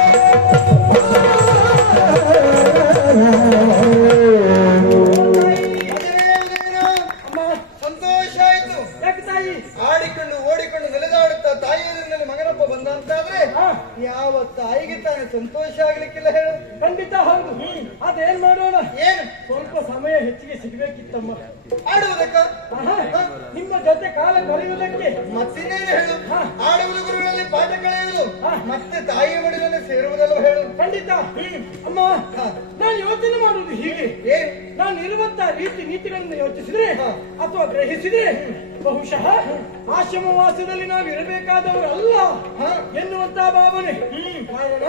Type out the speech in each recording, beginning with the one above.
ಅಮ್ಮ ನಾನು ರೀತಿ ನೀತಿಗಳನ್ನು ಯೋಚಿಸಿದ್ರೆ. ಅಥವಾ ಗ್ರಹಿಸಿದ್ರೆ ಬಹುಶಃ ಆಶ್ರಮ ವಾಸದಲ್ಲಿ ನಾವು ಇರಬೇಕಾದವರು ಅಲ್ಲ ಹಾ. ಎನ್ನುವಂತಹ ಭಾವನೆ. ಕಾರಣ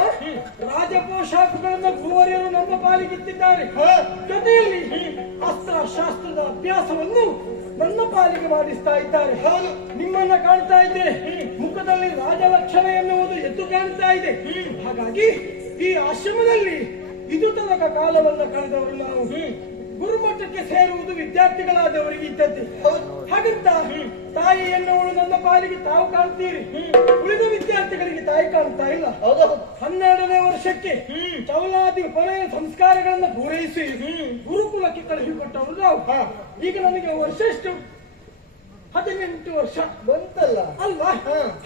ರಾಜಪೋಷಾಕಗಳನ್ನ ಭೂವರಿಯರು ನಮ್ಮ ಪಾಲಿಗಿತ್ತಿದ್ದಾರೆ. ಜೊತೆಯಲ್ಲಿ ಅಸ್ತ್ರ ಶಾಸ್ತ್ರದ ಅಭ್ಯಾಸವನ್ನು ನನ್ನ ಪಾಲಿಗೆ ಮಾಡಿಸ್ತಾ ಇದ್ದಾರೆ. ನಿಮ್ಮನ್ನ ಕಾಣ್ತಾ ಇದ್ದೆ. ಮುಖದಲ್ಲಿ ರಾಜಲಕ್ಷಣ ಎನ್ನುವುದು ಎದ್ದು ಕಾಣ್ತಾ ಇದೆ. ಹಾಗಾಗಿ ಈ ಆಶ್ರಮದಲ್ಲಿ ಇದು ತನಕ ಕಾಲವನ್ನ ಕಳೆದವರು ನಾವು. ಗುರುಮಠಕ್ಕೆ ಸೇರುವುದು ವಿದ್ಯಾರ್ಥಿಗಳಾದವರಿಗೆ ಇದ್ದದ್ದು. ಹಾಗಂತ ತಾಯಿ ಎನ್ನುವಳು ನನ್ನ ಪಾಲಿಗೆ ತಾವು ಕಾಣ್ತೀರಿ. ಉಳಿದ ವಿದ್ಯಾರ್ಥಿಗಳಿಗೆ ತಾಯಿ ಕಾಣ್ತಾ ಇಲ್ಲ. ಹನ್ನೆರಡನೇ ವರ್ಷಕ್ಕೆ ಚೌಲಾದಿ ಕೊನೆಯ ಸಂಸ್ಕಾರಗಳನ್ನ ಪೂರೈಸಿ ಗುರುಕುಲಕ್ಕೆ ಕಳುಹಿಕೊಟ್ಟವರು ನಾವು. ಈಗ ನನಗೆ ವರ್ಷ ಎಷ್ಟು? ಹದಿನೆಂಟು ವರ್ಷ. ಬಂತಲ್ಲ. ಅಲ್ವಾ.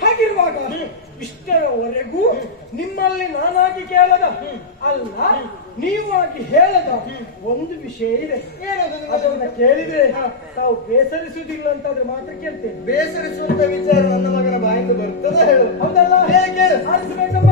ಹಾಗಿರುವಾಗ ಇಷ್ಟರವರೆಗೂ ನಿಮ್ಮಲ್ಲಿ ನಾನಾಗಿ ಕೇಳದ ಅಲ್ಲ ನೀವಾಗಿ ಹೇಳದ ಒಂದು ವಿಷಯ ಇದೆ? ಅದನ್ನ ಕೇಳಿದ್ರೆ ತಾವು ಬೇಸರಿಸುವುದಿಲ್ಲ ಅಂತಾದ್ರೆ ಮಾತ್ರ ಕೇಳ್ತೇನೆ. ಬೇಸರಿಸುವಂತ ವಿಚಾರ ನನ್ನ ಮಗನ ಬಾಯಿಂದ ಬರ್ತದ ಹೇಳು. ಹೌದಲ್ಲ? ಹೇಗೆ? ಆರಿಸಬೇಕಮ್ಮ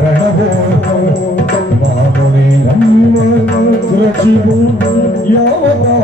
रणभो मामुनि यावता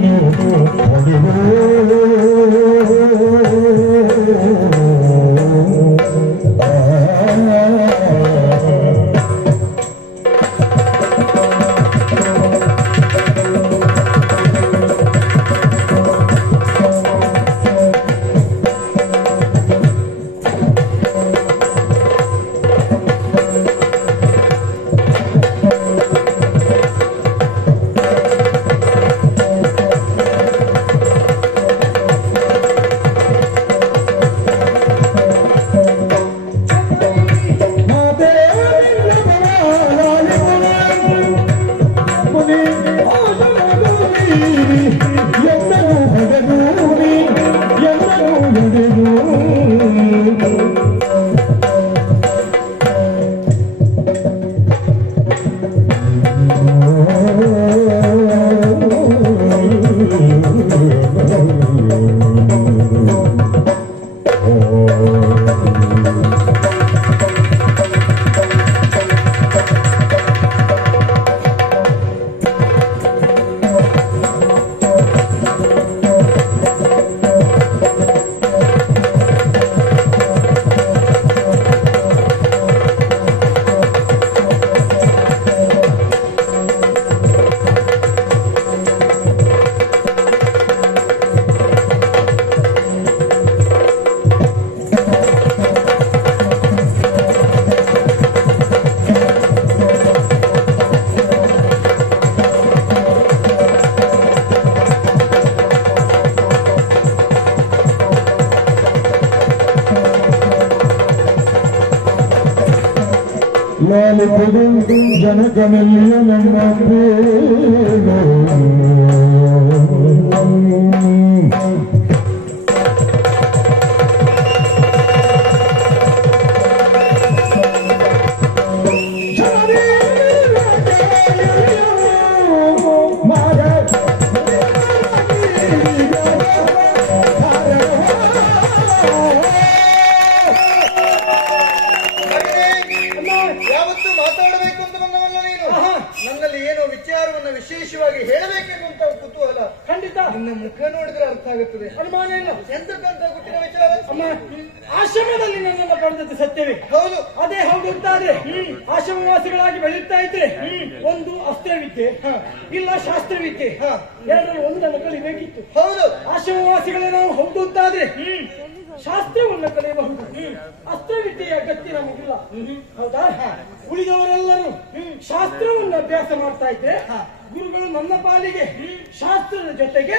Hallelujah. புகுந்து ஜனகமெல்லிய நம்ம ಇಲ್ಲ ಶಾಸ್ತ್ರವಿದ್ಯೆ. ಎರಡರಲ್ಲಿ ಒಂದು ನನ್ನ ಕಲಿಬೇಕಿತ್ತು ಹೌದು. ಆಶ್ರಮವಾಸಿಗಳೇ ನಾವು ಹೌದು ಅಂತಾದ್ರೆ ಶಾಸ್ತ್ರವನ್ನು ಕಲಿಯಬಹುದು. ಅಸ್ತ್ರವಿದ್ಯೆಯ ಗತಿ ನಮಗಿಲ್ಲ. ಹೌದಾ? ಉಳಿದವರೆಲ್ಲರೂ ಶಾಸ್ತ್ರವನ್ನು ಅಭ್ಯಾಸ ಮಾಡ್ತಾ ಇದ್ರೆ ಗುರುಗಳು ನನ್ನ ಪಾಲಿಗೆ ಶಾಸ್ತ್ರದ ಜೊತೆಗೆ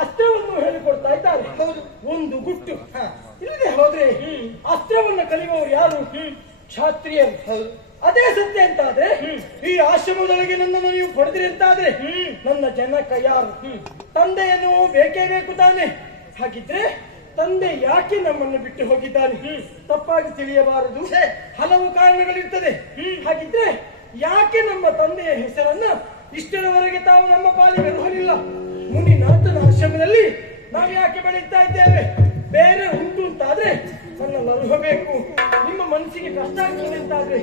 ಅಸ್ತ್ರವನ್ನು ಹೇಳಿಕೊಡ್ತಾ ಇದ್ದಾರೆ. ಹೌದು. ಒಂದು ಗುಟ್ಟು. ಇಲ್ಲದೆ ಹೋದ್ರೆ ಅಸ್ತ್ರವನ್ನು ಕಲಿಯುವವರು ಯಾರು? ಕ್ಷಾತ್ರಿಯರು. ಹೌದು. ಅದೇ ಸತ್ಯ ಅಂತ ಆದ್ರೆ ಈ ಆಶ್ರಮದೊಳಗೆ ನನ್ನನ್ನು ನೀವು ಕೊಡದಿರಿ ಅಂತ ಆದ್ರೆ ನನ್ನ ಜನಕ ಯಾರು ತಂದೆಯನ್ನು ಬೇಕೇ ಬೇಕು ತಾನೆ. ಹಾಗಿದ್ರೆ ತಂದೆ ಯಾಕೆ ನಮ್ಮನ್ನು ಬಿಟ್ಟು ಹೋಗಿದ್ದಾನೆ? ತಪ್ಪಾಗಿ ತಿಳಿಯಬಾರದು. ಹಲವು ಕಾರಣಗಳಿರ್ತದೆ ಹಾಗಿದ್ರೆ ಯಾಕೆ ನಮ್ಮ ತಂದೆಯ ಹೆಸರನ್ನ ಇಷ್ಟರವರೆಗೆ ತಾವು ನಮ್ಮ ಪಾಲಿಗೆ ಹೋಗಲಿಲ್ಲ ಮುನಿನಾಥನ ಆಶ್ರಮದಲ್ಲಿ ನಾವು ಯಾಕೆ ಬೆಳೀತಾ ಇದ್ದೇವೆ? ಬೇರೆ ಉಂಟು ಅಂತಾದ್ರೆ, ನನ್ನ ಅರ್ಹಬೇಕು ನಿಮ್ಮ ಮನಸ್ಸಿಗೆ ಕಷ್ಟ ಆಗ್ತದೆ ಅಂತಾದ್ರೆ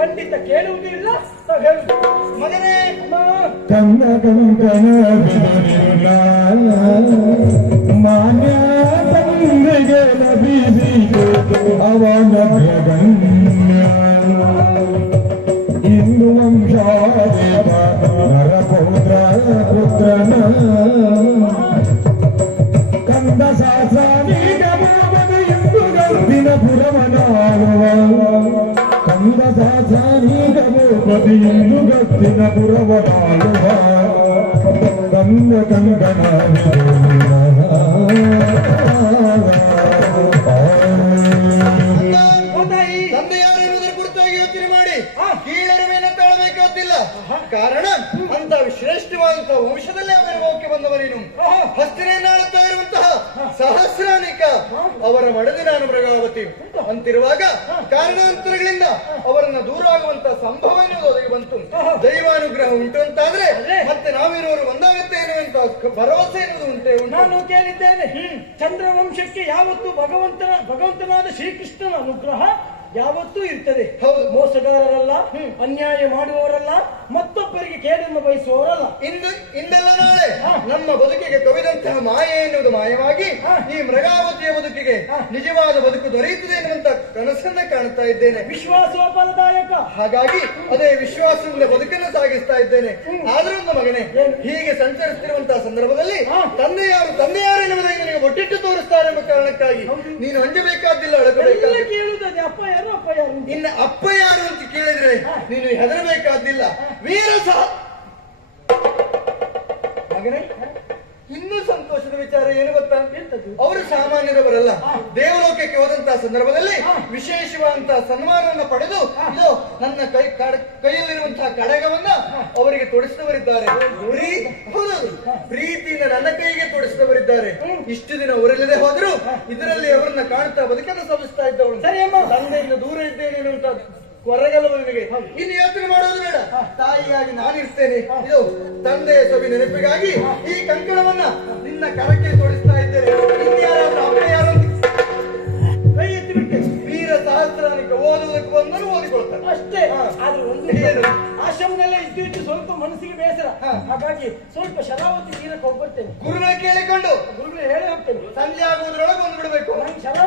ಖಂಡಿತ ಕೇಳುವುದೂ ಇಲ್ಲ ಹೇಳುದು ಮಾನ್ಯ ಯೋಚನೆ ಮಾಡಿ. ಹಾ. ಕೀಳರಿಮೆಯನ್ನ ತಾಳಬೇಕಾದಿಲ್ಲ ಕಾರಣ ಅಂತ ಶ್ರೇಷ್ಠವಾದಂತಹ ವಂಶದಲ್ಲೇ ಅವರ ಬಂದವರೇನು? ಹಸ್ತಿನ ಇರುವಂತಹ ಸಹಸ್ರಾನಿಕ ಅವರ ಮಡದಿ ನಾನು ಮೃಗಾವತಿ ಅಂತಿರುವಾಗ ಕಾರಣಾಂತರಗಳಿಂದ ಅವರನ್ನ ದೂರ ಆಗುವಂತ ಸಂಭವ ಎನ್ನುವುದು ಒದಗಿ ಬಂತು ದೈವಾನುಗ್ರಹ ಉಂಟು ಅಂತಾದ್ರೆ ಮತ್ತೆ ನಾವಿರುವವರು ಒಂದಾಗುತ್ತೆ ಎನ್ನುವಂತ ಭರವಸೆ ಎನ್ನುವುದು ಉಂಟೆ ನಾನು ಕೇಳಿದ್ದೇನೆ ಚಂದ್ರವಂಶಕ್ಕೆ ಯಾವತ್ತು ಭಗವಂತನ ಭಗವಂತನಾದ ಶ್ರೀಕೃಷ್ಣನ ಅನುಗ್ರಹ ಯಾವತ್ತೂ ಇರ್ತದೆ. ಹೌದು. ಮೋಸಗಾರರಲ್ಲ ಅನ್ಯಾಯ ಮಾಡುವವರಲ್ಲ ಮತ್ತೊಬ್ಬರಿಗೆ ಕೇಡನ್ನು ಬಯಸುವವರಲ್ಲ ಇಂದು ಇಂದೆಲ್ಲ ನಾಳೆ. ನಮ್ಮ ಬದುಕಿಗೆ ಕವಿದಂತಹ ಮಾಯೆ ಎನ್ನುವುದು ಮಾಯವಾಗಿ. ಈ ಮೃಗಾವತಿಯ ಬದುಕಿಗೆ ನಿಜವಾದ ಬದುಕು ದೊರೆಯುತ್ತದೆ ಎನ್ನುವಂತ ಕನಸನ್ನ ಕಾಣ್ತಾ ಇದ್ದೇನೆ. ವಿಶ್ವಾಸೋಪಲದಾಯಕ. ಹಾಗಾಗಿ ಅದೇ ವಿಶ್ವಾಸದಿಂದ ಬದುಕನ್ನು ಸಾಗಿಸ್ತಾ ಇದ್ದೇನೆ. ಆದ್ರೂ ಒಂದು ಮಗನೇ ಹೀಗೆ ಸಂಚರಿಸುತ್ತಿರುವಂತಹ ಸಂದರ್ಭದಲ್ಲಿ ತಂದೆಯಾರು ತಂದೆಯಾರು ತಂದೆ ಯಾರು ಎನ್ನುವುದಾಗಿ ನಿನಗೆ ಒಟ್ಟಿಟ್ಟು ತೋರಿಸ್ತಾರೆ ಎಂಬ ಕಾರಣಕ್ಕಾಗಿ ನೀನು ಕೇಳುತ್ತದೆ ಅಪ್ಪ ಯಾರು. ಇನ್ನ ಅಪ್ಪ ಯಾರು ಅಂತ ಕೇಳಿದ್ರೆ ನೀನು ಹೆದರಬೇಕಾದಿಲ್ಲ ವೀರ ಸಹ. ಹಾಗೇನೆ ಇನ್ನೂ ಸಂತೋಷದ ವಿಚಾರ ಏನು ಗೊತ್ತಾ? ಅವರು ಸಾಮಾನ್ಯರವರಲ್ಲ. ದೇವಲೋಕಕ್ಕೆ ಹೋದಂತಹ ಸಂದರ್ಭದಲ್ಲಿ ವಿಶೇಷವಾದಂತಹ ಸನ್ಮಾನವನ್ನು ಪಡೆದು ಇದು ನನ್ನ ಕೈ ಕೈಯಲ್ಲಿರುವಂತಹ ಕಡಗವನ್ನ ಅವರಿಗೆ ತೊಡಿಸಿದವರಿದ್ದಾರೆ. ಪ್ರೀತಿಯಿಂದ ನನ್ನ ಕೈಗೆ ತೊಡಿಸಿದವರಿದ್ದಾರೆ. ಇಷ್ಟು ದಿನ ಊರಲ್ಲದೆ ಹೋದ್ರು ಇದರಲ್ಲಿ ಅವರನ್ನ ಕಾಣ್ತಾ ಬದುಕನ್ನು ಸವಿಸ್ತಾ ಇದ್ದವಳು. ಸರಿಯಮ್ಮ ತಂದೆಯಿಂದ ದೂರ ಇದ್ದೇನೆ ಅನ್ನುವಂತ ಕೊರಗಲ್ಲವ ನಿಮಗೆ ಇನ್ನು ಯೋಚನೆ ಮಾಡೋದು ಬೇಡ. ತಾಯಿಯಾಗಿ ನಾನಿರ್ತೇನೆ. ಇದು ತಂದೆಯ ಸೊಬಿ ನೆನಪಿಗಾಗಿ ಈ ಕಂಕಣವನ್ನ ನಿನ್ನ ಕರಕ್ಕೆ ತೋರಿಸ್ತಾ ಇದ್ದೇನೆ. ಇನ್ಯಾರಾದ್ರೂ ಅಪ್ಪ ಯಾರು ಕೈ ಎತ್ತಿ ಬಿಟ್ಟೆ ವೀರ ಸಹಸ್ರಾನಿಕ ಓದುವುದಕ್ಕೆ ಬಂದರೂ ಓದಿಕೊಳ್ತಾರೆ ಅಷ್ಟೇ. ಆದ್ರೆ ಒಂದು ಏನು? ಆಶ್ರಮದಲ್ಲೇ ಇದ್ದು ಇದ್ದು ಸ್ವಲ್ಪ ಮನಸ್ಸಿಗೆ ಬೇಸರ. ಹಾಗಾಗಿ ಸ್ವಲ್ಪ ಶರಾವತಿ ತೀರಕ್ಕೆ ಹೋಗ್ಬರ್ತೇನೆ. ಗುರುಗಳ ಕೇಳಿಕೊಂಡು ಗುರುಗಳು ಹೇಳಿ ಹೋಗ್ತೇನೆ. ಸಂಜೆ ಆಗುವುದರೊಳಗೆ ಬಂದ್ಬಿಡ್ಬೇಕು. ನಂಗೆ ಶರ